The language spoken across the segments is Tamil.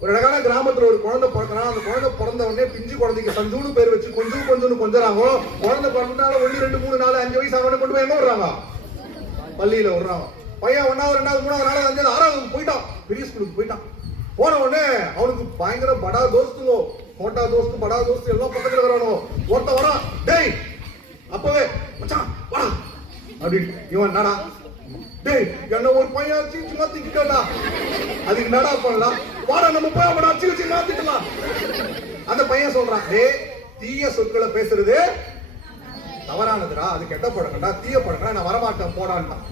ஒரு அழகான கிராமத்துல ஒரு குழந்தை பிறக்கிறான். அந்த குழந்தை பிறந்த உடனே பிஞ்சு குழந்தைக்கு சஞ்சுன்னு பேர் வச்சு கொஞ்சம் கொஞ்சறாங்க. குழந்தை பிறந்தனால 1 2 3 4 5 வயசு ஆனவனே கொண்டு போய் எங்க விடுறாங்க? பள்ளியில விடுறாங்க. பையன் 1வது 2வது 3வது 4வது 5வது 6வது போயிட்டான். பெரிய ஸ்கூலுக்கு போயிட்டான். போன உடனே அவனுக்கு பயங்கர படா தோஸ்துங்க, மோட்டா தோஸ்து படா தோஸ்து எல்லாம் பக்கத்துல இருக்கிறானோ. ஒருத்த வரான், டேய் அப்பவே மச்சான் வாடா அப்படின்னு. இவன் என்னடா, டேய் என்ன ஒரு பையன் சீச்சு மாத்திக்கிட்டா, அதுக்கு நடா பண்ணலாம், வாடா நம்ம போய் அவனை சீச்சு மாத்திக்கலாம். அந்த பையன் சொல்றான், டேய் தீய சொற்களை பேசுறது தவறானதுடா, அது கெட்ட பழக்கம்டா, தீய பழக்கம், நான் வரமாட்டேன் போடான்ட்டான்.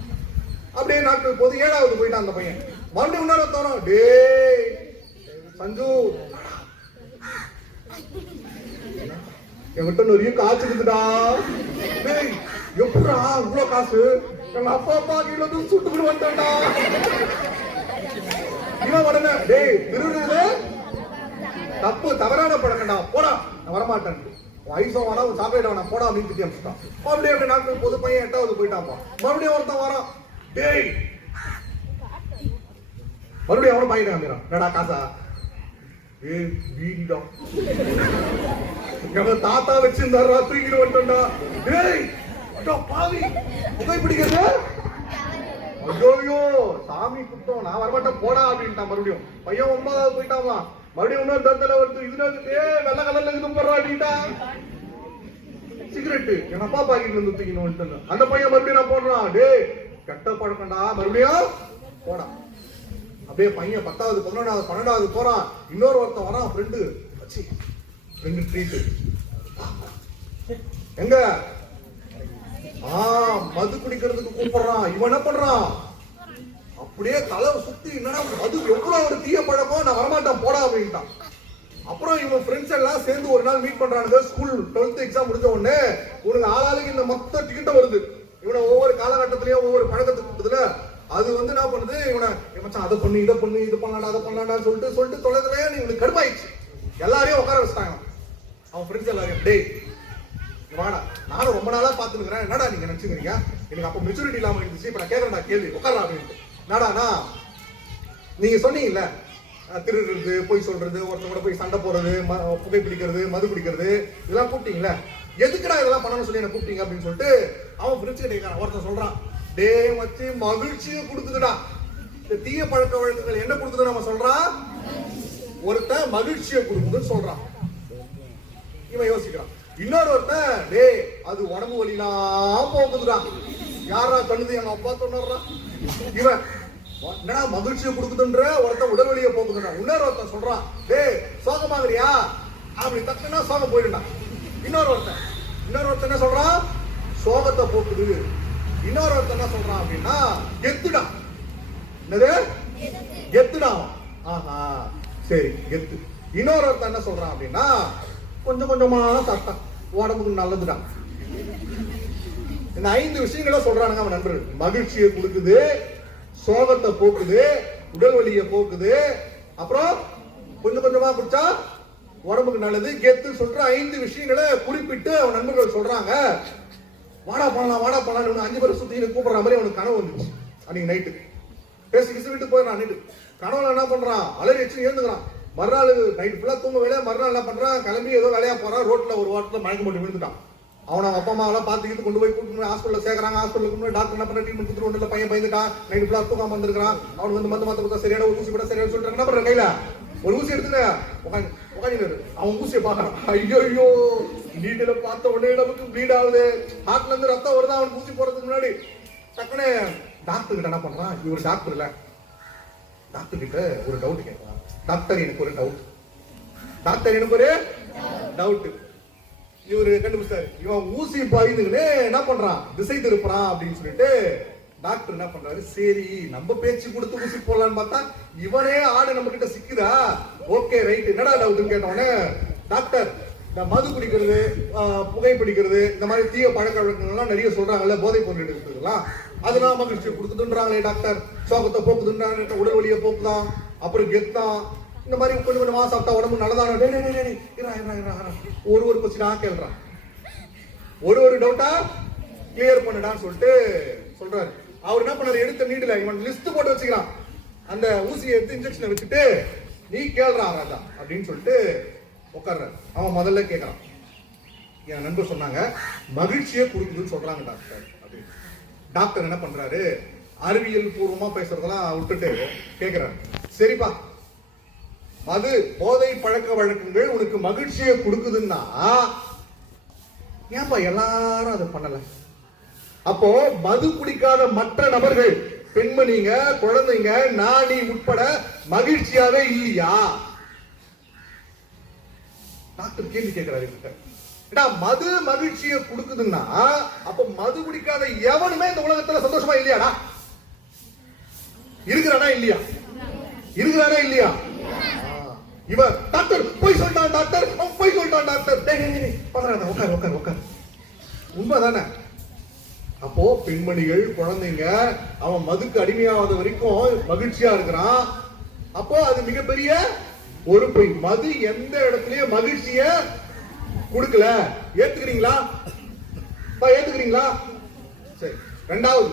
அப்படியே நாட்கள் போது 7வது போயிட்டான் அந்த பையன். மறுபடியும் இன்னொரு தோணும், டேய் சஞ்சு என்கிட்ட நிறைய காசு இருக்குதுடா, டேய் எப்படா இவ்வளவு காசு, எங்க அப்பா கீழே சுட்டுக்கிட்டு வந்தா. இவன் உடனே, டேய் திருடுறது தப்பு தவறான பழக்கம்டா, போடா நான் வரமாட்டேன், வயசம் வேணா சாக்லேட் வேணா போடா அப்படின்னு திட்டி அனுப்பிச்சிட்டான். மறுபடியும் அப்படி நாட்கள் போது பையன் 8வது போயிட்டான்ப்பா. மறுபடியும் ஒருத்தன் வரான், டேய் மறுபடியும் அவனும் பையன் காமிறான், என்னடா காசா, ஏய் வீடா எங்க தாத்தா வச்சிருந்தாரா தூக்கிட்டு வந்துட்டா, டேய் பாவி புகை பிடிக்கிறது, ஐயோ சாமி குத்தம் நான் வரமாட்டேன் போடா அப்படின்ட்டான். மறுபடியும் பையன் 9வது போயிட்டான். மறுபடியும் இன்னொரு தந்தல வருது, இதுல வெள்ளை கலர்ல இது போடுறா அப்படின்ட்டா. சிகரெட் எங்க அப்பா பாக்கெட்ல இருந்து தூக்கின்னு. அந்த பையன் மறுபடியும் நான் போடுறான், டேய் கெட்ட பழக்கம்டா, மறுபடியும் போடா. அப்படியே பையன் 10வது 11வது 12வது போறான். இன்னொரு ஒருத்தன் வரான், ஃப்ரெண்டு வச்சு 2 ட்ரீட் எங்க மது குடிக்கிறதுக்கு கூப்பிடுறான். இவன் என்ன பண்றான், அப்படியே தலை சுத்தி, என்னன்னா மது எவ்வளவு ஒரு தீய பழக்கம், நான் வரமாட்டேன் போடா அப்படின்ட்டான். அப்புறம் இவன் ஃப்ரெண்ட்ஸ் எல்லாம் சேர்ந்து ஒரு நாள் மீட் பண்றானுங்க. ஸ்கூல் 12th எக்ஸாம் முடிஞ்ச உடனே உனக்கு ஆளாளுக்கு இந்த மொத்த டிக்கெட்டும் வருது. இவனை ஒவ்வொரு காலகட்டத்திலயும் ஒவ்வொரு பழக்கத்துக்கு கொடுத்ததுல அது வந்து என்ன பண்ணுது, இவனை மச்சான் அதை பண்ணு இதை பண்ணு இது பண்ணலாடா அதை பண்ணலாடான்னு சொல்லிட்டு தொலைதுலையே இவனுக்கு கடுப்பாயிடுச்சு. எல்லாரையும் உட்கார வச்சுட்டாங்க. அவன் ஃப்ரெண்ட்ஸ் எல்லாரையும், டேய் வாடா, நானும் ரொம்ப நாளா பாத்துக்கிறேன், என்னடா நீங்க நினைச்சுக்கிறீங்க, எனக்கு அப்ப மெச்சூரிட்டி இல்லாம இருந்துச்சு, இப்ப நான் கேட்கறேன்டா கேள்வி, உட்காரா அப்படின்ட்டு. என்னடானா நீங்க சொன்னீங்கல்ல திருடுறது, பொய் சொல்றது, ஒருத்தர் கூட போய் சண்டை போடுறது, புகை பிடிக்கிறது, மது பிடிக்கிறது, இதெல்லாம் கூப்பிட்டீங்களா, எதுக்குடா இதெல்லாம் பண்ணணும்னு சொல்லி என்ன கூப்பிட்டீங்க அப்படின்னு சொல்லிட்டு அவன் ஃப்ரெண்ட்ஸ் கேட்கிறான். ஒருத்தன் சொல்றான், டே மச்சி மகிழ்ச்சியை கொடுக்குதுடா, இந்த தீய பழக்க வழக்கங்கள் என்ன கொடுக்குது நம்ம சொல்றான், ஒருத்தன் மகிழ்ச்சியை கொடுக்குதுன்னு சொல்றான். இவன் யோசிக்கிறான். இன்னொரு ஒருத்தன், டே அது உடம்பு வலிலாம் போகுதுடா, யாரா பண்ணுது, எங்க அப்பா சொன்னாரா. இவன் என்னடா மகிழ்ச்சியை கொடுக்குதுன்ற ஒருத்தன் உடல் வலியை போகுதுடா. இன்னொரு ஒருத்தன் சொல்றான், டே சோகமாகறியா, அப்படி தக்குன்னா சோகம் போயிடுடா. இன்னொரு ஒருத்தன் என்ன சொல்றான், சோகத்தை போக்குது. இன்னொரு ஒருத்தன் என்ன சொல்றான் அப்படின்னா, கெத்துடா. என்னது கெத்துடா, ஆஹா சரி கெத்து. இன்னொரு ஒருத்தன் என்ன சொல்றான் அப்படின்னா, கொஞ்சம் கொஞ்சமா சாப்பிட்டான், உடம்புக்கு நல்லதுதான். இந்த 5 விஷயங்கள சொல்றானுங்க அவன் நண்பர்கள். மகிழ்ச்சியை கொடுக்குது, சோகத்தை போக்குது, உடல் வலியை போக்குது, அப்புறம் கொஞ்சம் கொஞ்சமா குடிச்சா உடம்புக்கு நல்லது, கெத்து சொல்ற 5 விஷயங்களை குறிப்பிட்டு அவன் நண்பர்கள் சொல்றாங்க. வாடா பண்ணலாம் 5 பேர் சுத்தி கூப்பிடுற மாதிரி அவனுக்கு கனவு வந்துச்சு. அன்னைக்கு நைட்டு பேசி விட்டு போயிடறான். நைட்டு கனவுல என்ன பண்றான், அலறி வச்சு ஏந்துக்கிறான். மறுநாள் நைட்டு ஃபுல்லா தூங்க வேலையா, மறுநாள் என்ன பண்றான், கிளம்பி ஏதோ வேலையா போறான். ரோட்ல ஒரு வாரத்துல மயக்கம் போட்டு விழுந்துட்டான். அவனை அப்பா அம்மா எல்லாம் பாத்துக்கிட்டு கொண்டு போய் கூட்டு ஹாஸ்பிட்டல் சேர்க்கறாங்க. ஹாஸ்பிட்டலுக்கு டாக்டர் என்ன பண்ண ட்ரீட்மெண்ட் கொடுத்துட்டு ஒன்றுல பையன் பயந்துட்டான். நைட்டு ஃபுல்லா தூக்காம வந்திருக்கான். அவனுக்கு வந்து மத்த கொடுத்தா சரியான ஒரு ஊசி கூட சரியான சொல்லிட்டு என்ன பண்ற, கையில ஒரு ஊசி எடுத்துட்டு உட்காந்து அவன் ஊசியை பாக்குறான். ஐயோ நீட்டில பார்த்த உடனே நமக்கு ப்ளீட் ஆகுது, ஹார்ட்ல இருந்து ரத்தம் வருது. அவனுக்கு ஊசி போறதுக்கு முன்னாடி டக்குனு டாக்டர் கிட்ட என்ன பண்றான், இவர் டாக்டர் இல்ல, டாக்டர் கிட்ட ஒரு டவுட் கேட்கலாம். டாக்டர் எனக்கு ஒரு டவுட். இவரு கண்டுபிடிச்சாரு, இவன் ஊசி பாய்ந்துன்னு என்ன பண்றான், திசை திருப்புறான் அப்படின்னு சொல்லிட்டு டாக்டர் என்ன பண்றாரு, சரி நம்ம பேச்சு கொடுத்து ஊசி போடலான்னு பார்த்தா இவனே ஆடு நம்ம கிட்ட சிக்குதா, ஓகே ரைட் என்னடா டவுட்னு கேட்டோன்னே, டாக்டர் இந்த மது குடிக்கிறது, புகை பிடிக்கிறது, இந்த மாதிரி தீய பழக்க வழக்கங்கள்லாம் நிறைய சொல்றாங்கல்ல, போதை பொருள் எடுத்துக்கலாம், அதெல்லாம் மகிழ்ச்சி கொடுக்குதுன்றாங்களே டாக்டர், சோகத்தை போக்குதுன்றாங்க, உடல் வலியை போக்குதான், அப்புறம் கெத்தான், இந்த மாதிரி கொஞ்சம் கொஞ்சமா சாப்பிட்டா உடம்பு நல்லதான. ஒரு கொஸ்டினா கேள்றான், ஒரு டவுட்டா கிளியர் பண்ணுடான்னு சொல்லிட்டு சொல்றாரு. அவர் என்ன பண்ணாரு, எடுத்த நீடுல இவன் லிஸ்ட் போட்டு வச்சுக்கிறான். அந்த ஊசியை எடுத்து இன்ஜெக்ஷனை வச்சுட்டு நீ கேள்றா ராஜா அப்படின்னு சொல்லிட்டு உட்கார்ற. அவன் முதல்ல கேட்கறான். என் நண்பர் சொன்னாங்க மகிழ்ச்சியை கொடுக்குதுன்னு சொல்றாங்க டாக்டர் அப்படின்னு. டாக்டர் என்ன பண்றாரு, அறிவியல் பூர்வமா பேசுறதெல்லாம் விட்டுட்டு கேட்கிறாரு, சரிப்பா அது போதை பழக்க வழக்கங்கள் உனக்கு மகிழ்ச்சியை கொடுக்குதுன்னா ஏன்பா எல்லாரும் அதை பண்ணல? அப்போ மது குடிக்காத மற்ற நபர்கள், பெண்மணிங்க, குழந்தைங்க, நானி உட்பட மகிழ்ச்சியாவே இல்லையா? டாக்டர் கேள்வி கேட்கிறாரு. மது மகிழ்ச்சியை கொடுக்குதுன்னா அப்ப மது குடிக்காத எவனுமே இந்த உலகத்துல சந்தோஷமா இல்லையாடா? இருக்கிறானா இல்லையா? இருக்கிறானா இல்லையா? இவன் டாக்டர் போய் சொல்லிட்டான், டாக்டர் போய் சொல்லிட்டான், டாக்டர் உட்கார் உட்கார் உட்கார். உண்மைதானே? அப்போ பெண்மணிகள், குழந்தைங்க, அவன் மதுக்கு அடிமையாகாத வரைக்கும் மகிழ்ச்சியா இருக்கிறான். அப்போ அது மிகப்பெரிய ஒரு பொய். மது எந்த இடத்துலயும் மகிழ்ச்சிய கொடுக்கல. ஏத்துக்கிறீங்களா? ஏத்துக்கிறீங்களா? சரி. ரெண்டாவது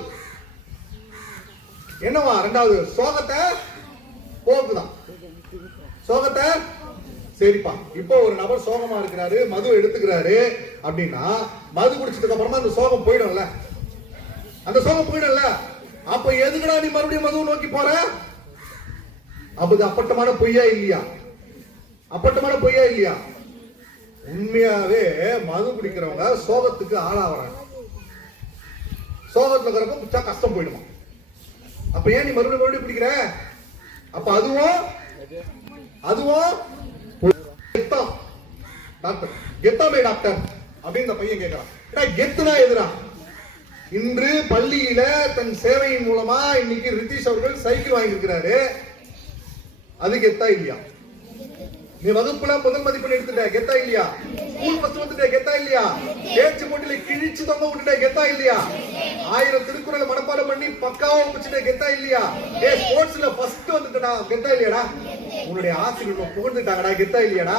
என்னவா? ரெண்டாவது சோகத்தை போக்குதான். சோகத்தை சரிப்பா. இப்போ ஒரு நபர் சோகமா இருக்கிறாரு, மது எடுத்துக்கிறாரு அப்படின்னா மது குடிச்சதுக்கு அப்புறமா அந்த சோகம் போயிடும்ல, அந்த சோகம் போயிடும்ல. அப்ப எதுக்குடா நீ மறுபடியும் மதுவை நோக்கி போற? அப்ப அப்பட்டமான பொய்யா இல்லையா? அப்பட்டமான பொய்யா இல்லையா? உண்மையாவே மது குடிக்கிறவங்க சோகத்துக்கு ஆளாவறாங்க. சோகத்துல இருக்கிறப்ப கஷ்டம் போயிடுமா? அப்ப ஏன் நீ மறுபடியும் குடிக்கிற? அப்ப அதுவும் டாக்டர் கெத்தாமே டாக்டர் அப்படின்னு இந்த பையன் கேட்கிறான். கெத்துனா எதுரா? இன்று பள்ளியில தன் சேவையின் மூலமா இன்னைக்கு ரித்தீஷ் அவர்கள் சைக்கிள் வாங்கியிருக்கிறாரு. அது கெத்தா இல்லையா? நீ வகுப்புல முதல் மதிப்பெண் எடுத்துட்ட, கெத்தா இல்லையா? ஸ்கூல் ஃபர்ஸ்ட் வந்துட்ட, கெத்தா இல்லையா? பேச்சு போட்டியில கிழிச்சு தொங்க விட்டுட்ட, கெத்தா இல்லையா? 1000 திருக்குறளை மனப்பாடம் பண்ணி பக்காவா முடிச்சுட்ட, கெத்தா இல்லையா? ஸ்போர்ட்ஸ்ல ஃபர்ஸ்ட் வந்துட்டடா, கெத்தா இல்லையாடா? உன்னுடைய ஆசிரியர்கள் புகழ்ந்துட்டாங்கடா, கெத்தா இல்லையாடா?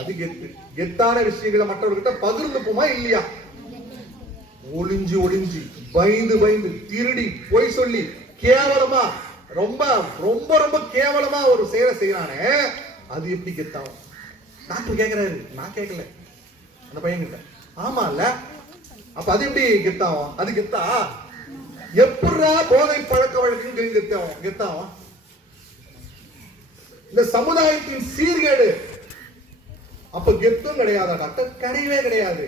அது கெத்து. கெத்தான விஷயங்களை மற்றவர்கிட்ட பகிர்ந்துப்போமா இல்லையா? ஒளிஞ்சு ஒளிஞ்சு, பயந்து பயந்து, திருடி, பொய் சொல்லி, கேவலமா, ரொம்ப ரொம்ப ரொம்ப கேவலமா ஒரு செயலை செய்யறானே, அது எப்படி கெத்தாவும்? டாக்டர் கேட்கிறாரு, நான் கேட்கல, அந்த பையன் கிட்ட. ஆமா இல்ல? அப்ப அது எப்படி கெத்தாவும்? அது கெத்தா? எப்படா போதை பழக்க வழக்கம் கெத்தாவும்? இந்த சமுதாயத்தின் சீர்கேடு. அப்ப கெத்தும் கிடையாதா டாக்டர்? கிடையவே கிடையாது.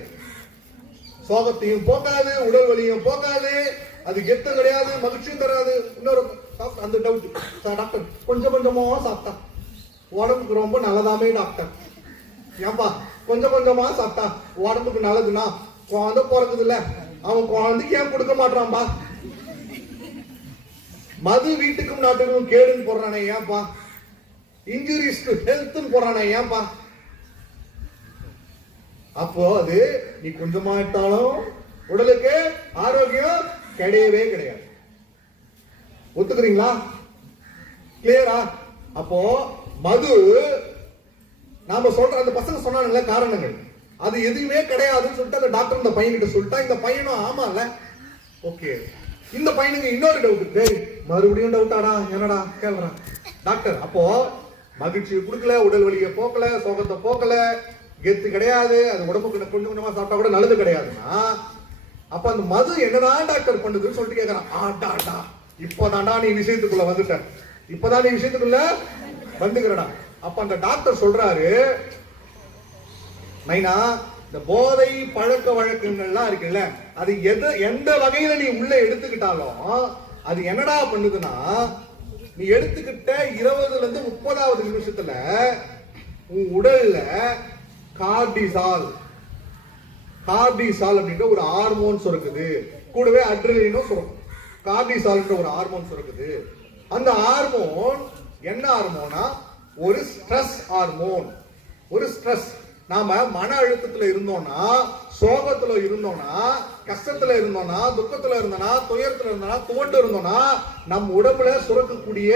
சோகத்தையும் போக்காது, உடல் வலியும் போக்காது, அது கெத்தும் கிடையாது, மகிழ்ச்சியும் தராது. இன்னொரு அந்த டவுட், டாக்டர் கொஞ்சம் கொஞ்சமா சாப்பிட்டா உடம்புக்கு ரொம்ப நல்லதாமே டாக்டர். ஏன்பா கொஞ்சம் கொஞ்சமா சாப்பிட்டா உடம்புக்கு நல்லதுன்னா குழந்தை பிறக்குது இல்ல, அவன் குழந்தைக்கு ஏன் கொடுக்க மாட்டான்பா? மது வீட்டுக்கும் நாட்டுக்கும் கேடுன்னு போடுறானே ஏன்பா? இன்ஜுரிஸ் டு ஹெல்த்னு போடுறானே ஏன்பா? அப்போ அது நீ கொஞ்சமா எடுத்தாலும் உடலுக்கு ஆரோக்கியம் கிடையவே கிடையாது. ஒத்துக்கிறீங்களா? கிளியரா? அப்போ மது நாம சொல்ற அந்த பசங்க சொன்னானுங்களே காரணங்கள், அது எதுவுமே கிடையாதுன்னு சொல்லிட்டு அந்த டாக்டர் இந்த பையன் கிட்ட சொல்லிட்டா. இந்த பையனும் ஆமா இல்ல, ஓகே. இந்த பையனுக்கு இன்னொரு டவுட், டேய் மறுபடியும் டவுட்டாடா, என்னடா கேள்றான் டாக்டர். அப்போ மகிழ்ச்சியை கொடுக்கல, உடல் வலியை போக்கல, சோகத்தை போக்கல, கெத்து கிடையாது, அது உடம்புக்கு கொஞ்சம் கொஞ்சமா சாப்பிட்டா கூட நல்லது கிடையாதுன்னா அப்ப அந்த மது என்னதான் டாக்டர் பண்ணுதுன்னு சொல்லிட்டு கேட்கறான். இப்போதான்டா நீ விஷயத்துக்குள்ள வந்துட்ட, இப்பதான் நீ விஷயத்துக்குள்ள வந்துக்கிறடா. அப்ப அந்த டாக்டர் சொல்றாரு, மைனா இந்த போதை பழக்க வழக்கங்கள்லாம் இருக்குல்ல, அது எந்த வகையில நீ உள்ள எடுத்துக்கிட்டாலும் அது என்னடா பண்ணுதுன்னா, நீ எடுத்துக்கிட்ட 20ல இருந்து 30வது நிமிஷத்துல உன் உடல்ல கார்டிசால் அப்படின்ற ஒரு ஹார்மோன் சுரக்குது, கூடவே அட்ரினலினும் சுரக்கும். கார்டிசால்ன்ற ஒரு ஹார்மோன் சுரக்குது. அந்த ஹார்மோன் என்ன ஹார்மோனா? ஒரு ஸ்ட்ரெஸ் ஹார்மோன். ஒரு ஸ்ட்ரெஸ். நாம மன அழுத்தத்துல இருந்தோம்னா, சோகத்துல இருந்தோம்னா, கஷ்டத்துல இருந்தோம்னா, துக்கத்துல இருந்தோம்னா, துயரத்துல இருந்தோம்னா, துவண்டு இருந்தோம்னா நம் உடம்புல சுரக்கக்கூடிய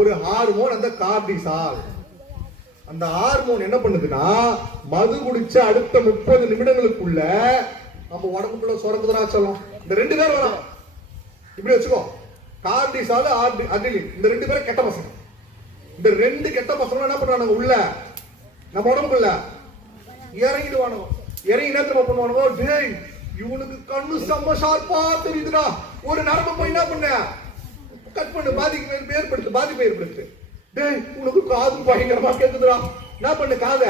ஒரு ஹார்மோன் அந்த கார்டிசால். அந்த ஹார்மோன் என்ன பண்ணுதுன்னா, மது குடிச்ச அடுத்த 30 நிமிடங்களுக்குள்ள நம்ம உடம்புக்குள்ள சுரக்குதுனா சொல்லும். இந்த 2 பேர் வரும், இப்படி வச்சுக்கோ. கார்டிசால், அட்ரினலின், இந்த 2 பேரும் கெட்ட பசங்க. இந்த ரெண்டு கெட்ட பசங்க என்ன பண்றானுங்க உள்ள நம்ம உடம்புக்குள்ள இறங்கிடுவானுங்க. இறங்கி நேரத்துல பண்ணுவானுங்க, டேய் இவனுக்கு கண்ணு செம்ம ஷார்ப்பா தெரியுதுடா, ஒரு நரம்பு போய் என்ன பண்ண கட் பண்ணு, பாதிப்பு ஏற்படுத்து. டேய் உனக்கு காது பயங்கரமா கேக்குதுடா, என்ன பண்ணு காத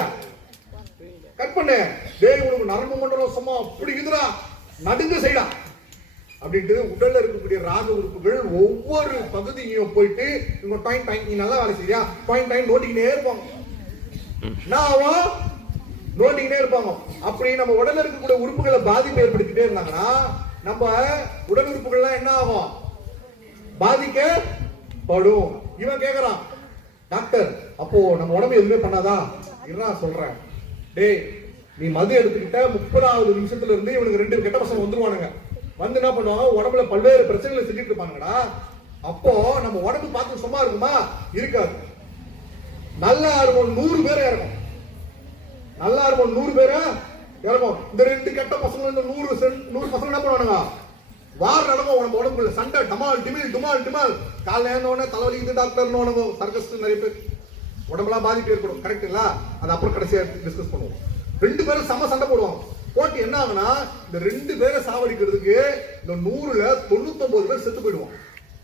கட் பண்ணு. டேய் உனக்கு நரம்பு மண்டலம் சும்மா அப்படி இருக்குதுடா, நடுங்க செய்டா அப்படின்ட்டு உடல்ல இருக்கக்கூடிய ராக உறுப்புகள் ஒவ்வொரு பகுதியும் போயிட்டு இவங்க டைம் டைம் நீ நல்லா வேலை செய்யா டைம் டைம் நோட்டிக்கிட்டே இருப்பாங்க. நான் நோண்டிக்கிட்டே இருப்பாங்க. அப்படி நம்ம உடல்ல இருக்கக்கூடிய உறுப்புகளை பாதிப்பு ஏற்படுத்திட்டே இருந்தாங்கன்னா நம்ம உடல் உறுப்புகள்லாம் என்ன ஆகும், பாதிக்கப்படும். இவன் கேக்குறான், டாக்டர் அப்போ நம்ம உடம்பு எதுவுமே பண்ணாதா? இருதான் சொல்றேன். டேய் நீ மது எடுத்துக்கிட்ட 30வது நிமிஷத்துல இருந்து இவனுக்கு 2 கெட்ட பசங்க வந்துருவானுங்க. வந்து என்ன பண்ணுவாங்க, உடம்புல பல்வேறு பிரச்சனைகளை செஞ்சுட்டு இருப்பாங்கடா. அப்போ நம்ம உடம்பு பார்த்து சும்மா இருக்குமா? இருக்காது. நல்ல ஹார்மோன் 100 பேரை இறக்கும். நல்ல ஹார்மோன் 100 பேரை இறக்கும். இந்த 2 கெட்ட பசங்க இந்த 100 பசங்க என்ன பண்ணுவானுங்க, வார நடக்கும் உடம்புக்குள்ள சண்டை, டமால் டிமில் டுமால் டிமால். காலைல ஏறினோடனே தலைவலிக்குது டாக்டர்னு சர்க்கஸ் நிறைய பேர் உடம்பெல்லாம் பாதிப்பு ஏற்படும். கரெக்டுங்களா? அது அப்புறம் கடைசியா டிஸ்கஸ் பண்ணுவோம். 2 பேரும் செம சண்டை போடுவாங்க. போட்டு என்ன ஆகுனா, இந்த 2 பேரை சாவடிக்கிறதுக்கு இந்த 100ல 99 பேர் செத்து போயிடுவான்.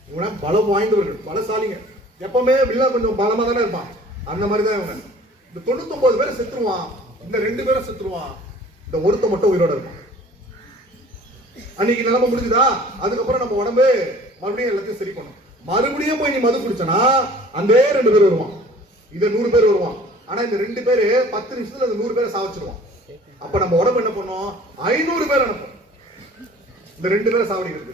இவங்க பலம் வாய்ந்தவர்கள், பலசாலிங்க. எப்பவுமே வில்லா கொஞ்சம் பலமா தானே இருப்பான். அந்த மாதிரி தான் இவங்க. இந்த 99 பேரை செத்துருவான், இந்த 2 பேரை செத்துருவான், இந்த ஒருத்த மட்டும் உயிரோட இருப்பான். அன்னைக்கு நிலைமை முடிஞ்சுதா? அதுக்கப்புறம் நம்ம உடம்பு மறுபடியும் எல்லாத்தையும் சரி பண்ணும். மறுபடியும் போய் நீ மது குடிச்சனா அந்த 2 பேர் வருவான், இந்த 100 பேர் வருவான். ஆனா இந்த 2 பேரு 10 நிமிஷத்துல அந்த 100 பேரை சாவச்சிருவான். அப்ப நம்ம உடம்பு என்ன பண்ணும், 500 பேர் அனுப்பும் இந்த 2 பேரை சாவடிக்கிறது.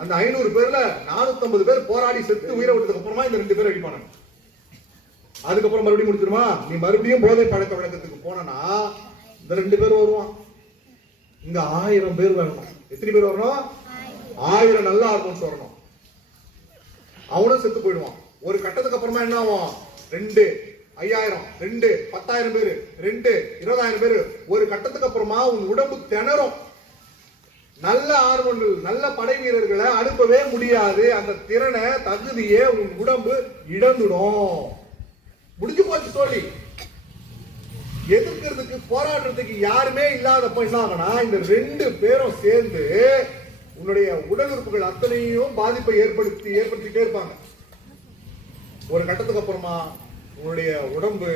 அந்த 500 பேர்ல 450 பேர் போராடி செத்து உயிரை விட்டதுக்கு அப்புறமா இந்த 2 பேர் அடிப்பானு. அதுக்கப்புறம் மறுபடியும் முடிச்சிருமா? நீ மறுபடியும் போதை பழக்க வழக்கத்துக்கு போனா இந்த 2 பேர் வருவான். இங்க 1000 பேர் வரணும். எத்தனை பேர் வரணும்? 1000 நல்ல ஹார்மோன்ஸ் வரணும். அவனும் செத்து போயிடுவான். ஒரு கட்டத்துக்கு அப்புறமா என்ன ஆகும், 2 5000 2 10,000 பேரு 2 20,000 பேரு. ஒரு கட்டத்துக்கு அப்புறமா உன் உடம்பு திணறும். நல்ல ஹார்மோன்கள் நல்ல படை வீரர்களை அனுப்பவே முடியாது. அந்த திறனை தகுதியே உன் உடம்பு இழந்துடும். முடிஞ்சு போச்சு தோழி. எதிர்க்கிறதுக்கு போராடுறதுக்கு யாருமே இல்லாதப்ப என்ன ஆகுனா, இந்த 2 பேரும் சேர்ந்து உன்னுடைய உடல் உறுப்புகள் அத்தனையும் பாதிப்பை ஏற்படுத்திட்டே இருப்பாங்க. ஒரு கட்டத்துக்கு அப்புறமா உன்னுடைய உடம்பு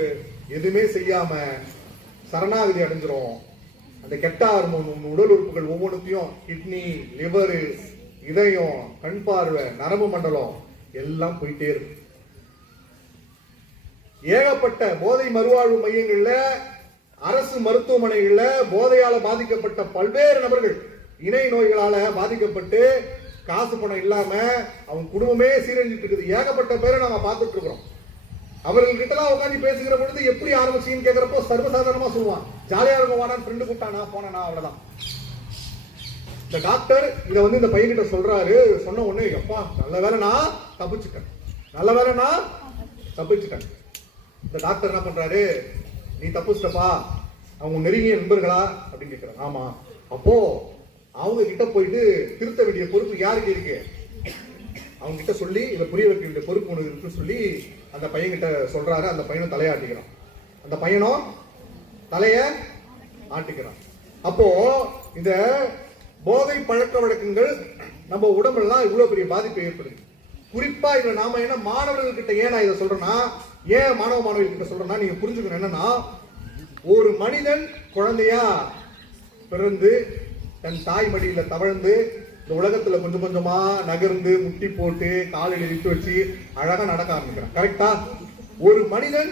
எதுவுமே செய்யாம சரணாகதி அடைஞ்சிரும். அந்த கெட்ட ஹார்மோன் உன் உடல் உறுப்புகள் ஒவ்வொன்றுத்தையும் கிட்னி, லிவரு, இதயம், கண் பார்வை, நரம்பு மண்டலம் எல்லாம் போயிட்டே இருக்கு. ஏகப்பட்ட போதை மறுவாழ்வு மையங்கள்ல, அரசு மருத்துவமனைகள்ல போதையால பாதிக்கப்பட்ட பல்வேறு நபர்கள் இணை நோய்களால பாதிக்கப்பட்டு காசு பணம் இல்லாம அவங்க குடும்பமே சீரழிஞ்சிட்டு இருக்குது. ஏகப்பட்ட பேரை நாம பார்த்துட்டு இருக்கிறோம். அவர்கள்கிட்ட எல்லாம் உட்காந்து பேசுகிற பொழுது எப்படி ஆரம்பிச்சீங்கன்னு கேட்கிறப்போ சர்வசாதாரணமா சொல்லுவான், ஜாலியா இருக்கும், வாடான்னு ஃப்ரெண்டு கூப்பிட்டானா போனா அவ்வளவுதான். இந்த டாக்டர் இதை இந்த பையன்கிட்ட சொல்றாரு. சொன்ன உடனே எப்பா நல்ல வேலை நான் தப்பிச்சுட்டேன், நல்ல வேலை நான் தப்பிச்சுட்டேன். இந்த டாக்டர் என்ன பண்றாரு, நீ தப்புச்சிட்டப்பா, அவங்க நெருங்கிய நண்பர்களா அப்படின்னு கேட்கிறாங்க. ஆமா. அப்போ அவங்க கிட்ட போயிட்டு திருத்த வேண்டிய பொறுப்பு யாருக்கு இருக்கு? அவங்க கிட்ட சொல்லி இதை புரிய வைக்க வேண்டிய பொறுப்பு உனக்கு இருக்குன்னு சொல்லி அந்த பையன் கிட்ட சொல்றாரு. அந்த பையனும் தலையாட்டிக்கிறான். அந்த பையனும் தலைய ஆட்டிக்கிறான். அப்போ இந்த போதை பழக்க வழக்கங்கள் நம்ம உடம்பெல்லாம் இவ்வளவு பெரிய பாதிப்பை ஏற்படுது. குறிப்பா இதுல நாம என்ன மாணவர்கள் கிட்ட ஏன் நான் இதை சொல்றேன்னா, ஏன் மாணவர்கள் கிட்ட சொல்றேன்னா, நீங்க புரிஞ்சுக்கணும் என்னன்னா, ஒரு மனிதன் குழந்தையா பிறந்து தன் தாய் மடியில தவழ்ந்து இந்த உலகத்துல கொஞ்சம் கொஞ்சமா நகர்ந்து முட்டி போட்டு காலில் இழுத்து வச்சு அழகா நடக்க ஆரம்பிக்கிறான். கரெக்டா? ஒரு மனிதன்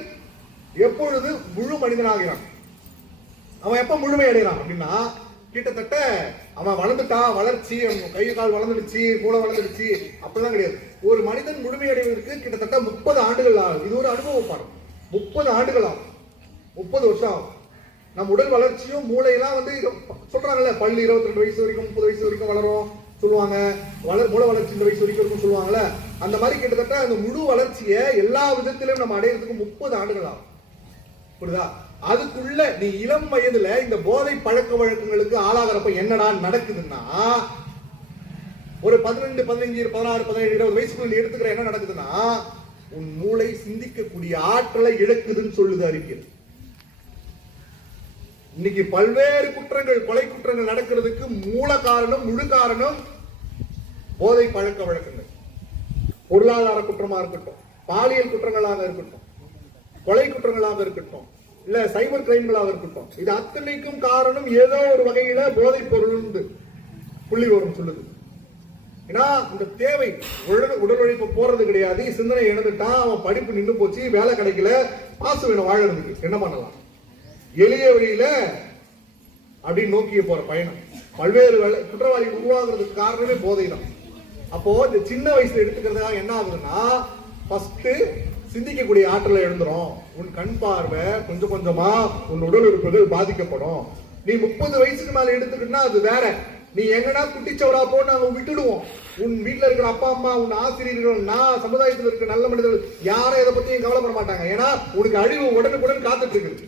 எப்பொழுது முழு மனிதனாகிறான், அவன் எப்ப முழுமை அடைகிறான் அப்படின்னா, கிட்டத்தட்ட அவன் வளர்ந்துட்டான், வளர்ச்சி, அவன் கை கால் வளர்ந்துடுச்சு, மூளை வளர்ந்துடுச்சு, அப்படிலாம் கிடையாது. ஒரு மனிதன் முழுமை அடைவதற்கு கிட்டத்தட்ட 30 ஆண்டுகள் ஆகும். இது ஒரு அனுபவ பாடம். 30 ஆண்டுகள் ஆகும், 30 வருஷம் ஆகும். நம் உடல் வளர்ச்சியும் மூளையெல்லாம் சொல்றாங்கல்ல, பள்ளி 22 வயசு வரைக்கும் 30 வயசு வரைக்கும் வளரும் சொல்லுவாங்க, மூளை வளர்ச்சி இந்த வயசு வரைக்கும் இருக்கும் சொல்லுவாங்கல்ல. அந்த மாதிரி கிட்டத்தட்ட அந்த முழு வளர்ச்சியை எல்லா விதத்திலும் நம்ம அடையிறதுக்கு 30 ஆண்டுகள் ஆகும். புரியுதா? அதுக்குள்ள நீ இளம் வயதுல இந்த போதை பழக்க வழக்கங்களுக்கு ஆளாகிறப்ப என்னடா நடக்குதுன்னா, ஒரு 15, 15, 16, 17, 20 வயசுக்குள்ள நீ எடுத்துக்கிற என்ன நடக்குதுன்னா, உன் மூளை சிந்திக்கக்கூடிய ஆற்றலை இழக்குதுன்னு சொல்லுது அறிக்கை. இன்னைக்கு பல்வேறு குற்றங்கள், கொலை குற்றங்கள் நடக்கிறதுக்கு மூல காரணம், முழு காரணம் போதை பழக்க வழக்கங்கள். பொருளாதார குற்றமா இருக்கட்டும், பாலியல் குற்றங்களாக இருக்கட்டும், கொலை குற்றங்களாக இருக்கட்டும், இல்ல சைபர் கிரைம்களாக இருக்கட்டும், இது அத்தனைக்கும் காரணம் ஏதோ ஒரு வகையில போதை பொருள் புள்ளி வரும் சொல்லுது. ஏன்னா இந்த தேவை உடல் உழைப்பு போறது கிடையாது, சிந்தனை இழந்துட்டா, அவன் படிப்பு நின்று போச்சு, வேலை கிடைக்கல, பாசு வேணும் வாழறதுக்கு, என்ன பண்ணலாம்? எளிய வழியில அப்படி நோக்கிய போற பயணம். பல்வேறு குற்றவாளி உருவாகிறதுக்கு காரணமே போதை தான். அப்போ இந்த சின்ன வயசுல எடுத்துக்கிறதுக்காக என்ன ஆகுதுன்னா, ஃபர்ஸ்ட் சிந்திக்கக்கூடிய ஆற்றலை எழுந்துரும். உன் கண் பார்வை கொஞ்சம் கொஞ்சமா உன் உடல் உறுப்புகள் பாதிக்கப்படும். நீ 30 வயசுக்கு மேல எடுத்துக்கிட்டா அது வேற. நீ எங்கன்னா குட்டிச்சவரா போட்டு நாங்க விட்டுடுவோம். உன் வீட்டுல இருக்கிற அப்பா அம்மா, உன் ஆசிரியர்கள், நான் சமுதாயத்தில் இருக்கிற நல்ல மனிதர்கள் யாரும் இதை பத்தியும் கவலைப்பட மாட்டாங்க. ஏன்னா உனக்கு அழிவு உடனுக்குடன் காத்துட்டு இருக்குது.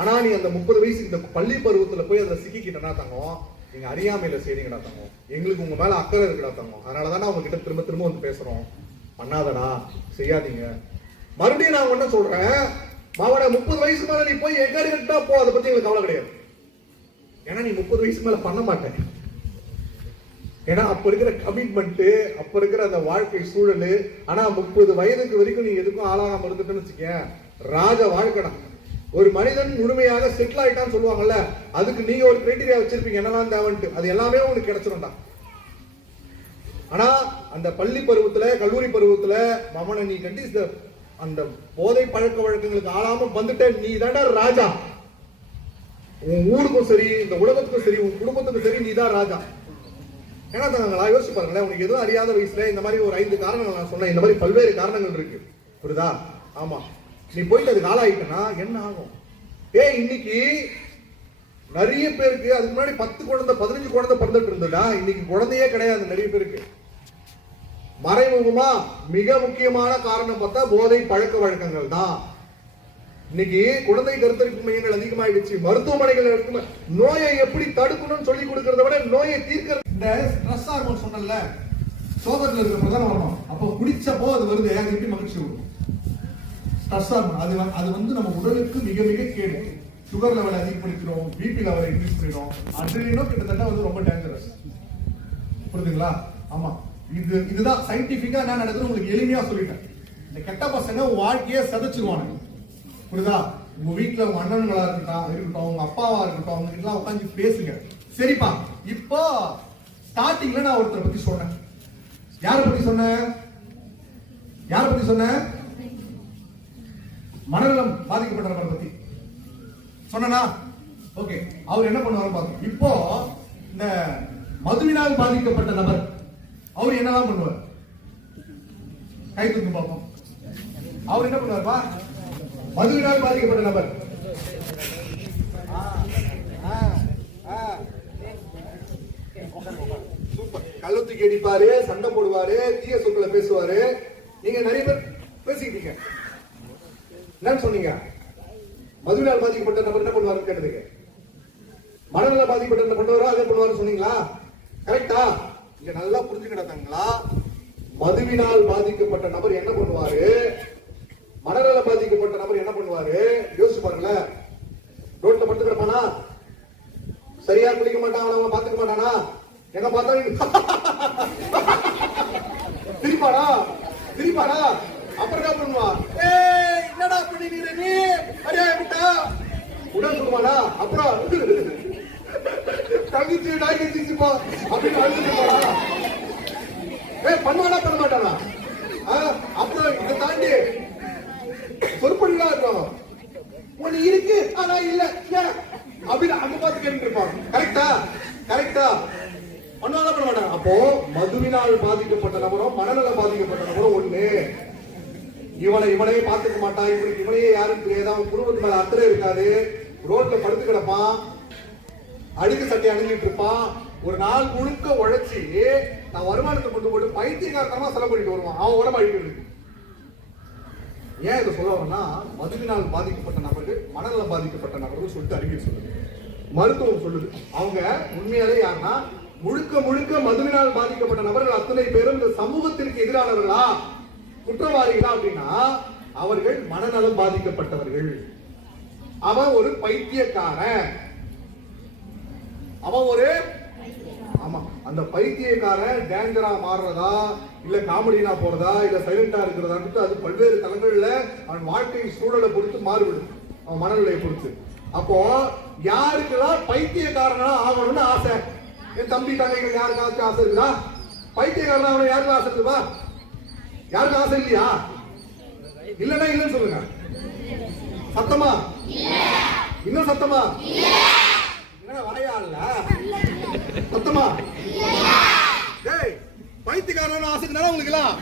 ஆனா நீ அந்த 30 வயசு இந்த பள்ளி பருவத்துல போய் அதை சிக்கிக்கிட்டனா தங்கம், நீங்க அறியாமையில செய்றீங்கடா தங்கம், எங்களுக்கு உங்க மேல அக்கறை இருக்குடா தங்கம், அதனாலதானே அவங்க கிட்ட திரும்ப திரும்ப வந்து பேசுறோம். பண்ணாதடா, செய்யாதீங்க. மறுபடியும் நான் என்ன சொல்றேன், அவனை 30 வயசு மேல நீ போய் எங்க இருக்கா போ, அதை பத்தி எங்களுக்கு கவலை கிடையாது. ஏன்னா நீ 30 வயசு மேல பண்ண மாட்டேன். ஏன்னா அப்ப இருக்கிற கமிட்மெண்ட், அப்ப இருக்கிற அந்த வாழ்க்கை சூழல். ஆனா 30 வயதுக்கு வரைக்கும் நீ எதுக்கும் ஆளாகாம இருந்துட்டுன்னு வச்சுக்கேன், ராஜ வாழ்க்கை. ஒரு மனிதன் முழுமையாக செட்டில் ஆயிட்டான்னு சொல்லுவாங்கல்ல, அதுக்கு நீங்க ஒரு கிரைட்டீரியா வச்சிருப்பீங்க, என்னெல்லாம் தேவைன்ட்டு. அது எல்லாமே உங்களுக்கு கிடைச்சிரும்டா. ஆனா அந்த பள்ளி பருவத்துல, கல்லூரி பருவத்துல மமனை நீ கண்டிஸ் அந்த போதை பழக்க வழக்கங்களுக்கு ஆளாம வந்துட்ட, நீ தாண்டா ராஜா. உன் ஊருக்கும் சரி, இந்த உலகத்துக்கும் சரி, உன் குடும்பத்துக்கும் சரி, நீ தான் ராஜா. ஏன்னா தாங்களா யோசிச்சு பாருங்களேன், உனக்கு எதுவும் அறியாத வயசுல இந்த மாதிரி ஒரு 5 காரணங்கள் நான் சொன்னேன். இந்த மாதிரி பல்வேறு காரணங்கள் இருக்கு, புரியுதா? ஆமா, நீ போயிட்டு அதுக்கு ஆளாயிட்டனா என்ன ஆகும்? இன்னைக்கு நிறைய பேருக்கு அதுக்கு முன்னாடி 10 குழந்தை 15 குழந்தை பிறந்துட்டு இருந்ததா, இன்னைக்கு குழந்தையே கிடையாது நிறைய பேருக்கு. மறைமுகமா மிக முக்கியமான காரணம் பார்த்தா போதை பழக்க வழக்கங்கள் தான். இன்னைக்கு குழந்தை கருத்தரிப்பு மையங்கள் அதிகமாயிடுச்சு, மருத்துவமனைகள் இருக்கு. நோயை எப்படி தடுக்கணும்னு சொல்லி கொடுக்கறத விட நோயை தீர்க்கிறது. இந்த ஸ்ட்ரெஸ் ஹார்மோன் சொன்னல, சோகத்துல இருக்கிற பிரதான ஹார்மோன், அப்போ குடிச்சப்போ அது வருது, அது எப்படி மகிழ்ச்சி கொடுக்கும்? ஸ்ட்ரெஸ் ஹார்மோன் அது வந்து நம்ம உடலுக்கு மிக மிக கேடு. சுகர் லெவல் அதிகப்படுத்திடும், பிபி லெவல் இன்க்ரீஸ் பண்ணிடும். அட்ரினலினும் கிட்டத்தட்ட வந்து ரொம்ப டேஞ்சரஸ், புரியுதுங்களா? ஆமா, இதுதான் சயின்டிபிக்கா என்ன நடக்குது உங்களுக்கு எளிமையா சொல்லிட்டேன். இந்த கெட்ட பசங்க வாழ்க்கையை சதைச்சிருவானுங்க, புரியுதா? உங்க வீட்டுல உங்க அண்ணன்களா இருக்கட்டும், உங்க அப்பாவா இருக்கட்டும், அவங்க கிட்ட உட்காந்து பேசுங்க. சரிப்பா, இப்போ ஸ்டார்டிங்ல நான் ஒருத்தரை பத்தி சொன்னேன். யாரை பத்தி சொன்னேன்? யாரை பத்தி சொன்னேன்? மனநலம் பாதிக்கப்பட்ட நபரை பத்தி சொன்னா. ஓகே, அவர் என்ன பண்ணுவாரு பாருங்க. இப்போ இந்த மதுவினால் பாதிக்கப்பட்ட நபர் அவர் என்னதான் பண்ணுவார்? கை தூக்கி பார்ப்போம். அவர் என்ன பண்ணுவார்ப்பா? மதுவினால் பாதிக்கப்பட்ட நபர் கள்ளத்துக்கு அடிப்பாரு, சண்டை போடுவாரு, தீய சொற்களை பேசுவாரு. நீங்க நிறைய பேர் பேசிக்கிட்டீங்க. என்னன்னு சொன்னீங்க? மதுவினால் பாதிக்கப்பட்ட நபர் என்ன பண்ணுவாரு கேட்டதுக்கு, மனநல பாதிக்கப்பட்ட கொண்டவரோ அதே பண்ணுவாரு சொன்னீங்களா? கரெக்டா? இங்க நல்லா புரிஞ்சுக்கிட்டாங்களா? மதுவினால் பாதிக்கப்பட்ட நபர் என்ன பண்ணுவாரு, மனநல பாதிக்கப்பட்ட நபர் என்ன பண்ணுவாரு? யோசிச்சு பாருங்களேன். ரோட்ல படுத்து கிடப்பானா? சரியா குளிக்க மாட்டான், அவன் பாத்துக்க மாட்டானா? எங்க பார்த்தா திரிப்பாடா திரிப்பாடா. அப்புறம் என்ன பண்ணுவான்? என்னடா பண்ணிக்கிற நீ, அரியா விட்டா உடல் சொல்லுவானா? அப்புறம் தங்கிச்சு நாய்ச்சிப்பா அப்படின்னு அழுதுப்பாடா. பண்ணுவானா பண்ண மாட்டானா? அப்புறம் இதை தாண்டி சொற்பொழிலா இருக்கான், ஒண்ணு இருக்கு ஆனா இல்ல அப்படின்னு அங்க பார்த்து கேட்டு இருப்பான். கரெக்டா? கரெக்டா? பண்ணுவானா பண்ண மாட்டாங்க. அப்போ மதுவினால் பாதிக்கப்பட்ட நபரும் மனநல பாதிக்கப்பட்ட நபரும் ஒண்ணு. இவனையே பார்த்துக்க மாட்டான், இவனையே யாரும் தெரியாது, அவன் குடும்பத்து மேல அக்கறை இருக்காது, ரோட்ல படுத்து கிடப்பான், அழுக்கு சட்டை அணிஞ்சிட்டு இருப்பான், ஒரு நாள் முழுக்க உழைச்சி நான் வருமானத்தை கொண்டு போட்டு பைத்தியகாரத்தமா செலவு பண்ணிட்டு வருவான். அவன் உடம்பு அழிக்கிறது. ஏன் இதை சொல்லுவாங்கன்னா, மதுவினால் பாதிக்கப்பட்ட நபர்கள் மனநல பாதிக்கப்பட்ட நபர்கள் சொல்லிட்டு அறிவியல் சொல்லுது, மருத்துவம் சொல்லுது. அவங்க உண்மையாலே யாருன்னா முழுக்க முழுக்க மதுவினால் பாதிக்கப்பட்ட நபர்கள் அத்தனை பேரும் இந்த சமூகத்திற்கு எதிரானவர்களா குற்றவாளிகளா அப்படின்னா அவர்கள் மனநலம் பாதிக்கப்பட்டவர்கள். அவன் ஒரு பைத்தியக்காரன். அவன் ஒரு ஆமா அந்த பைத்தியக்காரன் டேஞ்சரா மாறுறதா இல்ல காமெடியா போறதா இல்ல சைலண்டா இருக்கிறதா அது பல்வேறு தளங்கள்ல அவன் வாழ்க்கை சூழலை பொறுத்து மாறுபடும், அவன் மனநிலையை பொறுத்து. அப்போ யாருக்கெல்லாம் பைத்தியக்காரனா ஆகணும்னு ஆசை? என் தம்பி தங்கைகள் யாருக்காச்சும் ஆசை இருக்குதா? பைத்தியக்காரனா அவனை யாருக்கும் ஆசை இருக்குதா? யாருக்கும் ஆசை இல்லையா? இல்லன்னா இல்லன்னு சொல்லுங்க. சத்தமா? இன்னும் சத்தமா? என்ன வாயா இல்ல? சத்தமா? டேய் பைத்தியக்காரன் ஆசைக்குதானே உங்களுக்கு எல்லாம்?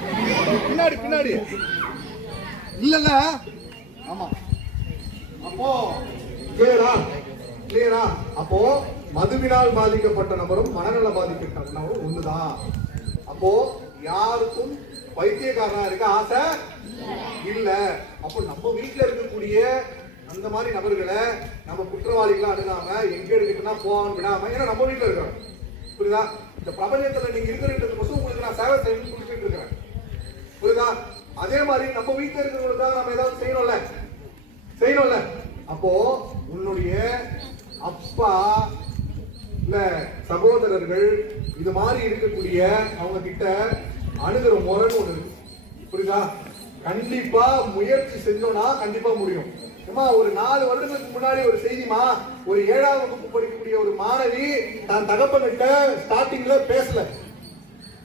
பின்னாடி பின்னாடி இல்லல்ல? ஆமா. அப்போ கிளியரா? கிளியரா? அப்போ மதுவினால் பாதிக்கப்பட்ட நபரும் மனநல பாதிக்கப்பட்ட நபரும் ஒண்ணுதான். அப்போ யாருக்கும் பைத்தியக்காரனா இருக்க ஆசை இல்ல. அப்போ நம்ம வீட்டுல இருக்கக்கூடிய அந்த மாதிரி நபர்களை நம்ம குற்றவாளிகளா அணுகாம எங்க எடுக்கிட்டா போவான்னு விடாம, ஏன்னா நம்ம வீட்டுல இருக்கிறோம். புரியுதா? இந்த பிரபஞ்சத்துல நீங்க இருக்கிறது உங்களுக்கு நான் சேவை செய்யணும்னு குடிச்சிட்டு இருக்கிறேன். புரியுதா? அதே மாதிரி நம்ம வீட்டுல இருக்கிறவங்களுக்காக நம்ம ஏதாவது செய்யணும்ல, செய்யணும்ல. அப்போ உன்னுடைய அப்பா இல்ல சகோதரர்கள் இது மாதிரி இருக்கக்கூடிய அவங்க கிட்ட அணுகிற முறைன்னு ஒண்ணு இருக்கு. புரியுதா? கண்டிப்பா முயற்சி செஞ்சோம்னா கண்டிப்பா முடியும். ஒரு 4 வருடங்களுக்கு முன்னாடி ஒரு செய்திமா, ஒரு 7ஆம் வகுப்பு படிக்கக்கூடிய ஒரு மாணவி தான் தகப்பன்கிட்ட ஸ்டார்டிங்ல பேசல,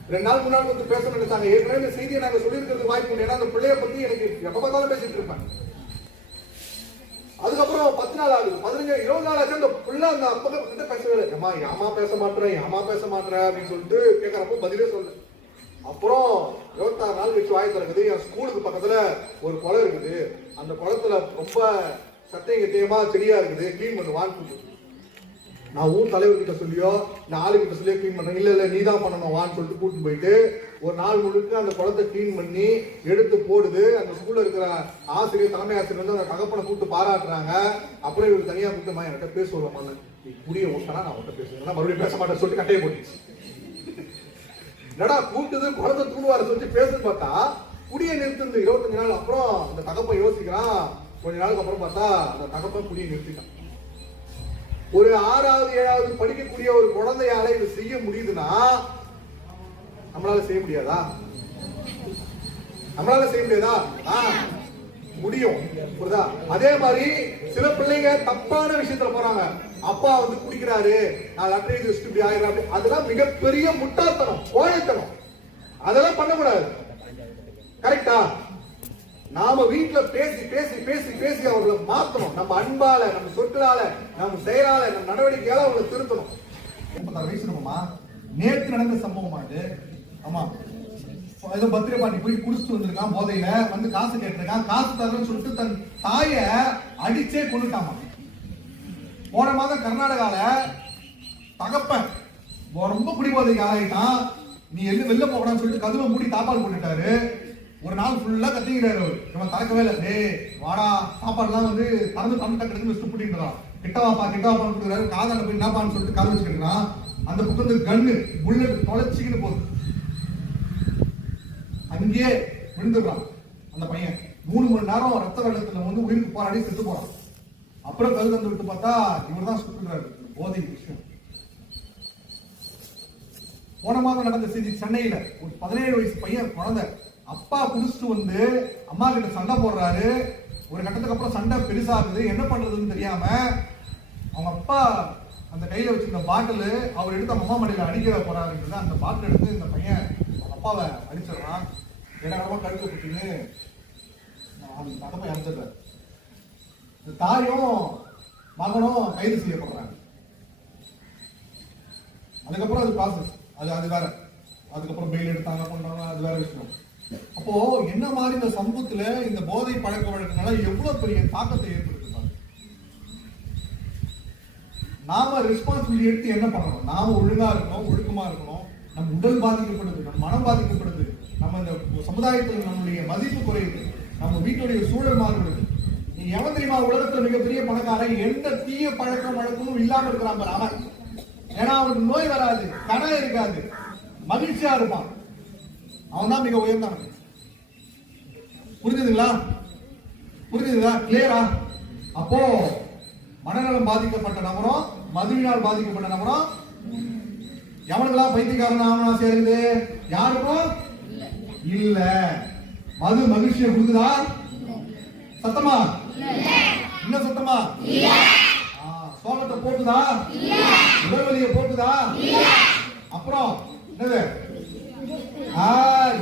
2 நாள் முன்னாடி வந்து பேச நினைச்சாங்க. ஏற்கனவே இந்த செய்தியை நாங்க சொல்லியிருக்கிறது வாய்ப்பு உண்டு. ஏன்னா அந்த பிள்ளைய பத்தி எனக்கு எப்ப பார்த்தாலும் பேசிட்டு இருப்பேன். அதுக்கப்புறம் 10 நாள் ஆகுது, 15 20 நாள் ஆச்சு. அந்த பிள்ளை அந்த அப்பா கிட்ட பேசவே ஏமா ஏமா பேச மாட்டேன் ஏமா பேச மாட்டேன் அப்படின்னு சொல்லிட்டு கேட்கறப்போ பதிலே சொல்ல. அப்புறம் 26 நாள் கழிச்சு வாய் திறக்குது. என் ஸ்கூலுக்கு பக்கத்துல ஒரு குளம் இருக்குது, அந்த குளத்துல ரொம்ப சட்டைங்க தேயமா செடியா இருக்குது, கிளீன் பண்ணுவான்னு. நான் ஊர் தலைவர்கிட்ட சொல்லியோ இந்த ஆளுகிட்ட சொல்லியோ கிளீன் பண்ணேன். இல்ல இல்ல நீ தான் பண்ணணும் வான்னு சொல்லிட்டு கூட்டிட்டு போயிட்டு ஒரு நாள் முழுக்க அந்த குளத்தை கிளீன் பண்ணி எடுத்து போடுது. அந்த ஸ்கூல்ல இருக்கிற ஆசிரியர் தலைமை ஆசிரியர் வந்து அந்த தகப்பனை கூப்பிட்டு பாராட்டுறாங்க. அப்புறம் இவர் தனியா கூப்பிட்டுமா என்கிட்ட பேச சொல்லமான்னு, நீ கூடிய ஓட்டனா நான் உன்கிட்ட பேசுவேன், மறுபடியும் பேச மாட்டேன்னு சொல்லிட்டு கட்டையை போட்டுச்சு. என்னடா கூப்பிட்டது குழந்தை தூணுவார சொல்லி பேசுன்னு பார்த்தா குடியை நிறுத்து. 25 நாள் அப்புறம் அந்த தகப்பன் யோசிக்கிறான். கொஞ்ச நாளுக்கு அப்புறம் பார்த்தா அந்த தகப்பன் குடியை நிறுத்திட்டான். ஒரு 6வது 7வது படிக்கக்கூடிய ஒரு குழந்தையால இது செய்ய முடியுதுன்னா நம்மளால செய்ய முடியாதா? நம்மளால செய்ய முடியாதா? முடியும். புரியுதா? அதே மாதிரி சில பிள்ளைங்க தப்பான விஷயத்துல போறாங்க. அப்பா வந்து குடிக்கிறாரு, நான் லட்டரி வச்சுட்டு இப்படி ஆயிரம், அதெல்லாம் மிகப்பெரிய முட்டாள்தனம், கோழைத்தனம். அதெல்லாம் பண்ணக்கூடாது. கரெக்டா? நாம வீட்டுல பேசி பேசி பேசி பேசி அவர்களை மாத்தணும். நம்ம அன்பால, நம்ம சொற்களால, நம்ம செயலால, நம்ம நடவடிக்கையால அவர்களை திருத்தணும். 36 வயசு இருக்குமா, நேற்று நடந்த சம்பவமா இது. ஆமா, ஏதோ பர்த்டே பார்ட்டி போய் குடிச்சிட்டு வந்திருக்கான், போதையில வந்து காசு கேட்டிருக்கான். காசு தரணும்னு சொல்லிட்டு தன் தாய அடிச்சே கொண்டுட்டாமா. போன மாதம் கர்நாடகால தகப்பன் ரொம்ப குடிபோதைக்கு ஆகிட்டான். நீ எல்லாம் வெளில போகணும்னு சொல்லிட்டு கதவை மூடி தாப்பால் போட்டுட்டாரு. ஒரு நாள் ஃபுல்லா கத்திக்கிறாரு. அவர் இவன் திறக்கவே இல்லை. டே வாடா, சாப்பாடுலாம் வந்து திறந்து தமிழ் எடுத்து வச்சு புட்டின்றான். கிட்டவாப்பா கிட்டவாப்பான்னு கொடுக்குறாரு. காதால போய் என்னப்பான்னு சொல்லிட்டு காது வச்சுக்கிறான். அந்த பக்கம் கண்ணு புல்லட் தொலைச்சிக்கிட்டு போகுது. அங்கேயே விழுந்துடுறான் அந்த பையன். 3 மணி நேரம் ரத்த வெள்ளத்துல வந்து உயிருக்கு போராடி செத்து போறான். அப்புறம் கல் தந்து விட்டு பார்த்தா இவர் தான் சுட்டுறாரு. போதை விஷயம். போன மாதம் நடந்த செய்தி சென்னையில ஒரு 17 வயசு பையன் குழந்தை அப்பா குடிச்சிட்டு வந்து அம்மா கிட்ட சண்டை போடுறாரு. ஒரு கட்டத்துக்கு அப்புறம் சண்டை பெருசாகுது. என்ன பண்றதுன்னு தெரியாம அவங்க அப்பா அந்த கையில வச்சிருந்த பாட்டில் அவர் எடுத்து அம்மா மடியில அடிக்கிற போறாருன்றது அந்த பாட்டில் எடுத்து இந்த பையன் அவங்க அப்பாவை அடிச்சிடறான். இடமா கழுத்து குட்டின்னு அந்த தகப்பை அடிச்சிடுறாரு. தாயும் மகனும் கைது செய்யப்படுறாங்க. அதுக்கப்புறம் அது ப்ராசஸ், அது வேற. அதுக்கப்புறம் பெயில் எடுத்தாங்க பண்றாங்க, அது வேற விஷயம். அப்போ என்ன மாதிரி இந்த சமூகத்துல இந்த போதை பழக்க வழக்கனால எவ்வளவு பெரிய தாக்கத்தை ஏற்படுத்துறாங்க. நாம ரெஸ்பான்சிபிலிட்டி எடுத்து என்ன பண்ணணும்? நாம ஒழுங்கா இருக்கணும், ஒழுக்கமா இருக்கணும். நம்ம உடல் பாதிக்கப்படுது, நம்ம மனம் பாதிக்கப்படுது, நம்ம இந்த சமுதாயத்தில் நம்மளுடைய மதிப்பு குறையுது, நம்ம வீட்டுடைய சூழல் மாறுபடுது. நீ எவன் தெரியுமா உலகத்துல மிகப்பெரிய பணக்காரன்? எந்த தீய பழக்கம் வழக்கமும் இல்லாம இருக்கிறான் பாரு அவன். ஏன்னா அவனுக்கு நோய் வராது, கடன் இருக்காது, மகிழ்ச்சியா இருப்பான். அவன் தான் மிக உயர்ந்தவன். புரிஞ்சுதுங்களா? புரிஞ்சுதுங்களா? கிளியரா? அப்போ மனநலம் பாதிக்கப்பட்ட நபரும் மதுவினால் பாதிக்கப்பட்ட நபரும் எவனுக்கெல்லாம் பைத்தியக்காரன் ஆகணும் ஆசையா இருக்குது? யாருக்கும் இல்ல. மது மகிழ்ச்சியை கொடுக்குதா? சத்தமா? இன்னும் சத்தமா? சோகத்தை போக்குதா? உடல்வலியை போக்குதா? அப்புறம் என்னது?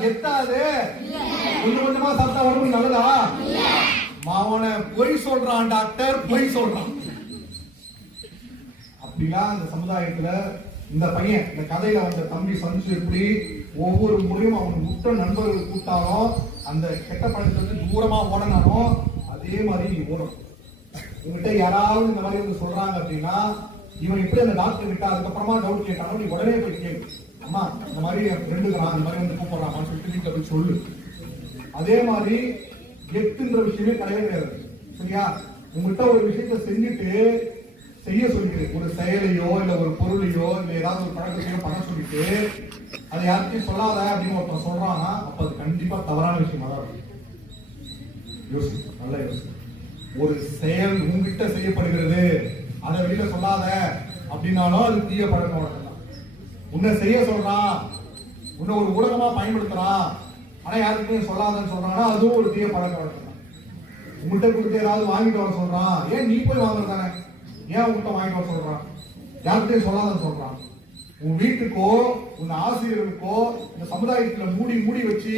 எட்டாது கொஞ்சம் கொஞ்சமா சாப்பிட்டா உடம்பு நல்லதா? மாவன பொய் சொல்றான் டாக்டர், பொய் சொல்றான். அப்படிலாம் அந்த சமுதாயத்துல இந்த பையன் இந்த கதையில வந்த தம்பி சஞ்சு எப்படி ஒவ்வொரு முறையும் அவன் முட்ட நண்பர்கள் கூட்டாலும் அந்த கெட்ட பழக்கத்துல இருந்து தூரமா ஓடனாலும் அதே மாதிரி நீ ஓடணும். உங்ககிட்ட யாராவது இந்த மாதிரி வந்து சொல்றாங்க அப்படின்னா இவன் எப்படி அந்த டாக்டர் கிட்ட அதுக்கப்புறமா டவுட் கேட்டாலும் நீ உடனே போய் கேளு. அம்மா இந்த மாதிரி ரெண்டுக்கிறான் இந்த மாதிரி வந்து கூப்பிடுறான்னு சொல்லிட்டு வீட்டுல போய் சொல்லு. அதே மாதிரி கெத்துன்ற விஷயமே கிடையவே கிடையாது. சரியா? உங்ககிட்ட ஒரு விஷயத்த செஞ்சுட்டு செய்ய சொல்லிட்டு ஒரு செயலையோ இல்ல ஒரு பொருளையோ இல்ல ஏதாவது ஒரு பழக்கத்தையோ பண்ண சொல்லிட்டு அதை யாருக்கும் சொல்லாத அப்படின்னு ஒருத்தன் சொல்றான்னா அப்ப அது கண்டிப்பா தவறான விஷயமா தான் இருக்கு. யோசி, நல்லா யோசி. ஒரு செயல் உங்ககிட்ட செய்யப்படுகிறது அதை வெளியில சொல்லாத அப்படின்னாலும் அது தீய பழக்க வழக்கம் தான். உன்னை செய்ய சொல்றான், உன்னை ஒரு ஊடகமா பயன்படுத்துறான், ஆனா யாருக்குமே சொல்லாதன்னு சொல்றாங்கன்னா அதுவும் ஒரு தீய பழக்க வழக்கம் தான். உங்கள்கிட்ட கொடுத்து ஏதாவது வாங்கிட்டு வர சொல்றான், ஏன் நீ போய் வாங்குறது தானே, ஏன் உங்கள்கிட்ட வாங்கிட்டு வர சொல்றான், யார்கிட்டையும் சொல்லாதன்னு சொல்றான். உன் வீட்டுக்கோ உன் ஆசிரியர்களுக்கோ இந்த சமுதாயத்துல மூடி மூடி வச்சு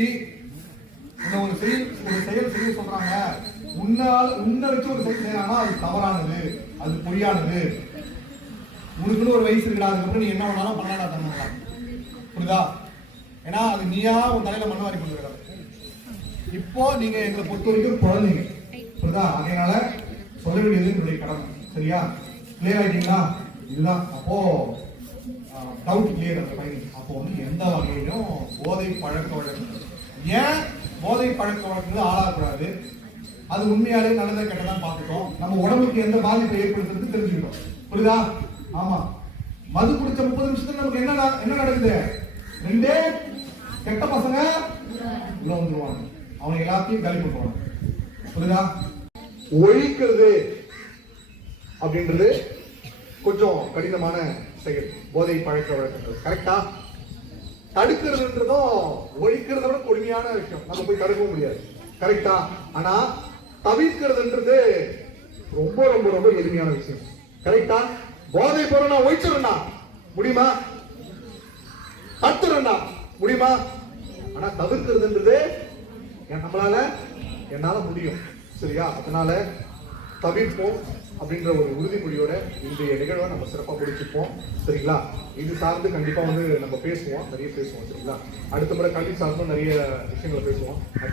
உன்னை ஒரு செயல் செய்ய சொல்றாங்க, உன்னை வச்சு ஒரு செயல் செய்யறாங்கன்னா அது தவறானது, அது பொய்யானது. உனக்குன்னு ஒரு வயசு இருக்கா, அதுக்கப்புறம் நீ என்ன வேணாலும் பண்ணலாம் தரலாம். புரியுதா? ஏன்னா அது நீயா உன் தலையில மண்ணு வாரி கொண்டு. இப்போ நீங்க எங்களை பொறுத்த வரைக்கும் குழந்தைங்க. புரியுதா? அதனால சொல்ல வேண்டியது என்னுடைய கடமை. சரியா? கிளியர் ஆயிட்டீங்களா? இதுதான். அப்போ டவுட் கிளியர் அந்த பையன். அப்போ வந்து எந்த வகையிலும் போதை பழக்க வழக்கம், ஏன் போதை பழக்க வழக்கங்கள் ஆளாகக்கூடாது, அது உண்மையாலே நல்லதா கெட்டதா பார்த்துட்டோம். நம்ம உடம்புக்கு எந்த பாதிப்பை ஏற்படுத்துறது தெரிஞ்சுக்கிட்டோம். புரியுதா? ஆமா. மது குடிச்ச 30 நிமிஷத்துல நமக்கு என்ன நடக்குது? ரெண்டே கெட்ட பசங்க உள்ள வந்துருவாங்க, அவங்க எல்லாத்தையும் காலி பண்ணுவாங்க. புரியுதா? ஒழிக்கிறது அப்படின்றது கொஞ்சம் கடினமான செயல். போதை பழக்க வழக்கங்கள் கரெக்டா? தடுக்கிறதுன்றதும் ஒழிக்கிறத விட கொடுமையான விஷயம், நம்ம போய் தடுக்கவும் முடியாது. கரெக்டா? ஆனா தவிர்க்கிறதுன்றது ரொம்ப ரொம்ப ரொம்ப எளிமையான விஷயம். கரெக்டா? போதை பொருள் நான் ஒழிச்சிடறா முடியுமா? தடுத்துறா முடியுமா? ஆனா தவிர்க்கிறதுன்றது என்னால முடியும். சரியா? அதனால தவிர்ப்போம் அப்படின்ற ஒரு உறுதிமொழியோட இன்றைய நிகழ்வை நம்ம சிறப்பாக முடிச்சுப்போம். சரிங்களா? இது சார்ந்து கண்டிப்பா வந்து நம்ம பேசுவோம், நிறைய பேசுவோம். சரிங்களா? அடுத்த முறை கல்வி சார்ந்தும் நிறைய விஷயங்களை பேசுவோம்.